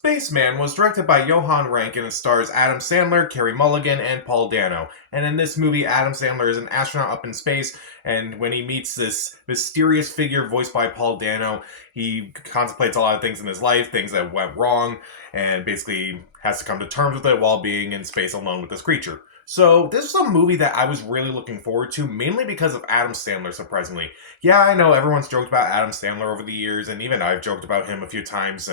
Spaceman was directed by Johan Renck and it stars Adam Sandler, Carey Mulligan, and Paul Dano. And in this movie, Adam Sandler is an astronaut up in space, and when he meets this mysterious figure voiced by Paul Dano, he contemplates a lot of things in his life, things that went wrong, and basically has to come to terms with it while being in space alone with this creature. So, this is a movie that I was really looking forward to, mainly because of Adam Sandler, surprisingly. Yeah, I know everyone's joked about Adam Sandler over the years, and even I've joked about him a few times,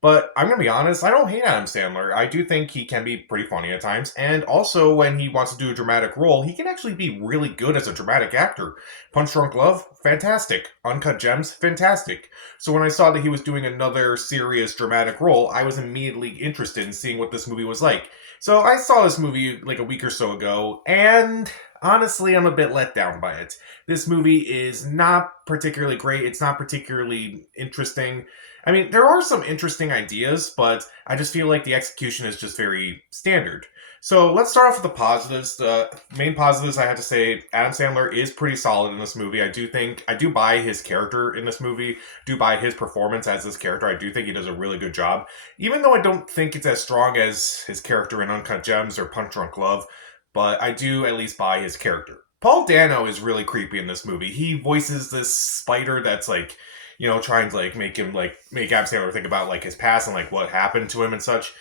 but I'm gonna be honest, I don't hate Adam Sandler. I do think he can be pretty funny at times, and also when he wants to do a dramatic role, he can actually be really good as a dramatic actor. Punch Drunk Love, fantastic. Uncut Gems, fantastic. So when I saw that he was doing another serious dramatic role, I was immediately interested in seeing what this movie was like. So I saw this movie like a week or so ago, and honestly, I'm a bit let down by it. This movie is not particularly great. It's not particularly interesting. I mean, there are some interesting ideas, but I just feel like the execution is just very standard. So let's start off with the positives. The main positives I have to say, Adam Sandler is pretty solid in this movie. I do buy his character in this movie, do buy his performance as this character. I do think he does a really good job. Even though I don't think it's as strong as his character in Uncut Gems or Punch Drunk Love, but I do at least buy his character. Paul Dano is really creepy in this movie. He voices this spider that's like, trying to like make Adam Sandler think about like his past and like what happened to him and such.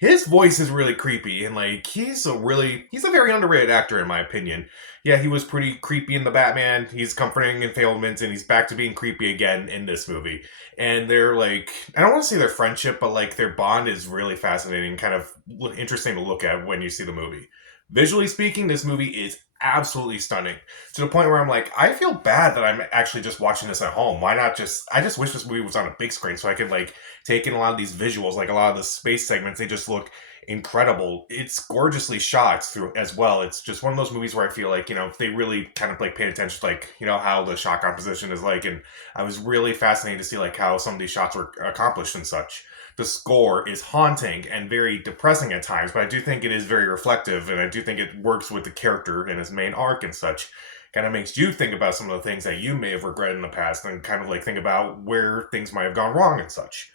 His voice is really creepy and like he's a very underrated actor in my opinion. Yeah, he was pretty creepy in the Batman. He's comforting in Fabelmans and he's back to being creepy again in this movie. And they're like, I don't want to say their friendship, but like their bond is really fascinating, kind of interesting to look at when you see the movie. Visually speaking, this movie is absolutely stunning to the point where I'm like, I feel bad that I'm actually just watching this at home. Why not I just wish this movie was on a big screen so I could like take in a lot of these visuals, like a lot of the space segments. They just look incredible. It's gorgeously shot through as well. It's just one of those movies where I feel like, if they really kind of like paid attention to like, how the shot composition is like. And I was really fascinated to see like how some of these shots were accomplished and such. The score is haunting and very depressing at times, but I do think it is very reflective, and I do think it works with the character and his main arc and such. Kind of makes you think about some of the things that you may have regretted in the past and kind of like think about where things might have gone wrong and such.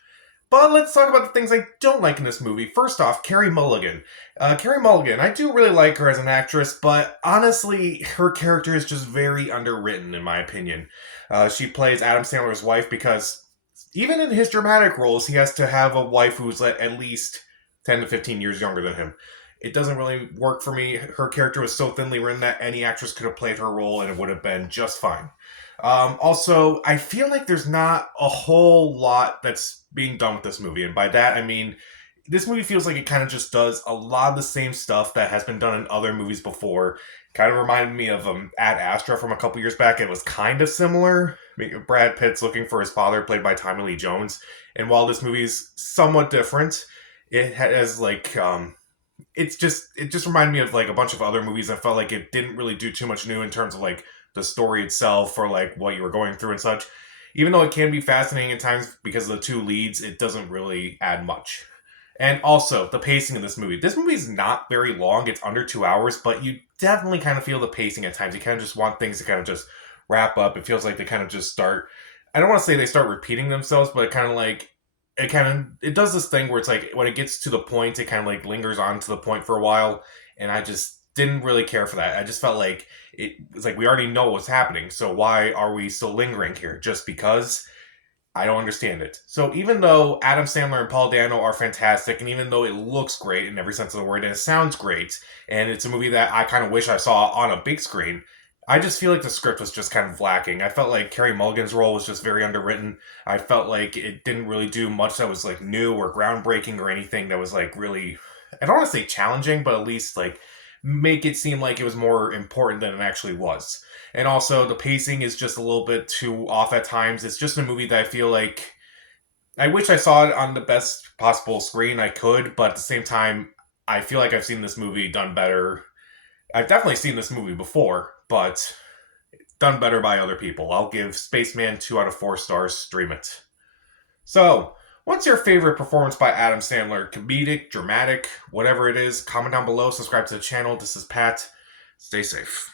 But let's talk about the things I don't like in this movie. First off, Carey Mulligan. Carey Mulligan, I do really like her as an actress, but honestly, her character is just very underwritten, in my opinion. She plays Adam Sandler's wife because even in his dramatic roles, he has to have a wife who's at least 10 to 15 years younger than him. It doesn't really work for me. Her character was so thinly written that any actress could have played her role and it would have been just fine. Also, I feel like there's not a whole lot that's being done with this movie. And by that, I mean, this movie feels like it kind of just does a lot of the same stuff that has been done in other movies before. Kind of reminded me of Ad Astra from a couple years back. It was kind of similar. Brad Pitt's looking for his father, played by Tommy Lee Jones. And while this movie is somewhat different, it has like it just reminded me of like a bunch of other movies. I felt like it didn't really do too much new in terms of like the story itself or like what you were going through and such. Even though it can be fascinating at times because of the two leads, it doesn't really add much. And also, the pacing of this movie. This movie is not very long. It's under 2 hours, but you definitely kind of feel the pacing at times. You kind of just want things to kind of just wrap up. It feels like they kind of just start. I don't want to say they start repeating themselves, but it does this thing where it's like when it gets to the point, it kind of like lingers on to the point for a while. And I just didn't really care for that. I just felt like it's like we already know what's happening. So why are we still lingering here? Just because? I don't understand it. So even though Adam Sandler and Paul Dano are fantastic, and even though it looks great in every sense of the word, and it sounds great, and it's a movie that I kind of wish I saw on a big screen, I just feel like the script was just kind of lacking. I felt like Carey Mulligan's role was just very underwritten. I felt like it didn't really do much that was like new or groundbreaking or anything that was like really, I don't want to say challenging, but at least like make it seem like it was more important than it actually was. And also, the pacing is just a little bit too off at times. It's just a movie that I feel like I wish I saw it on the best possible screen I could, but at the same time, I feel like I've seen this movie done better. I've definitely seen this movie before, but done better by other people. I'll give Spaceman 2 out of 4 stars. Stream it. So, what's your favorite performance by Adam Sandler? Comedic, dramatic, whatever it is. Comment down below, subscribe to the channel. This is Pat. Stay safe.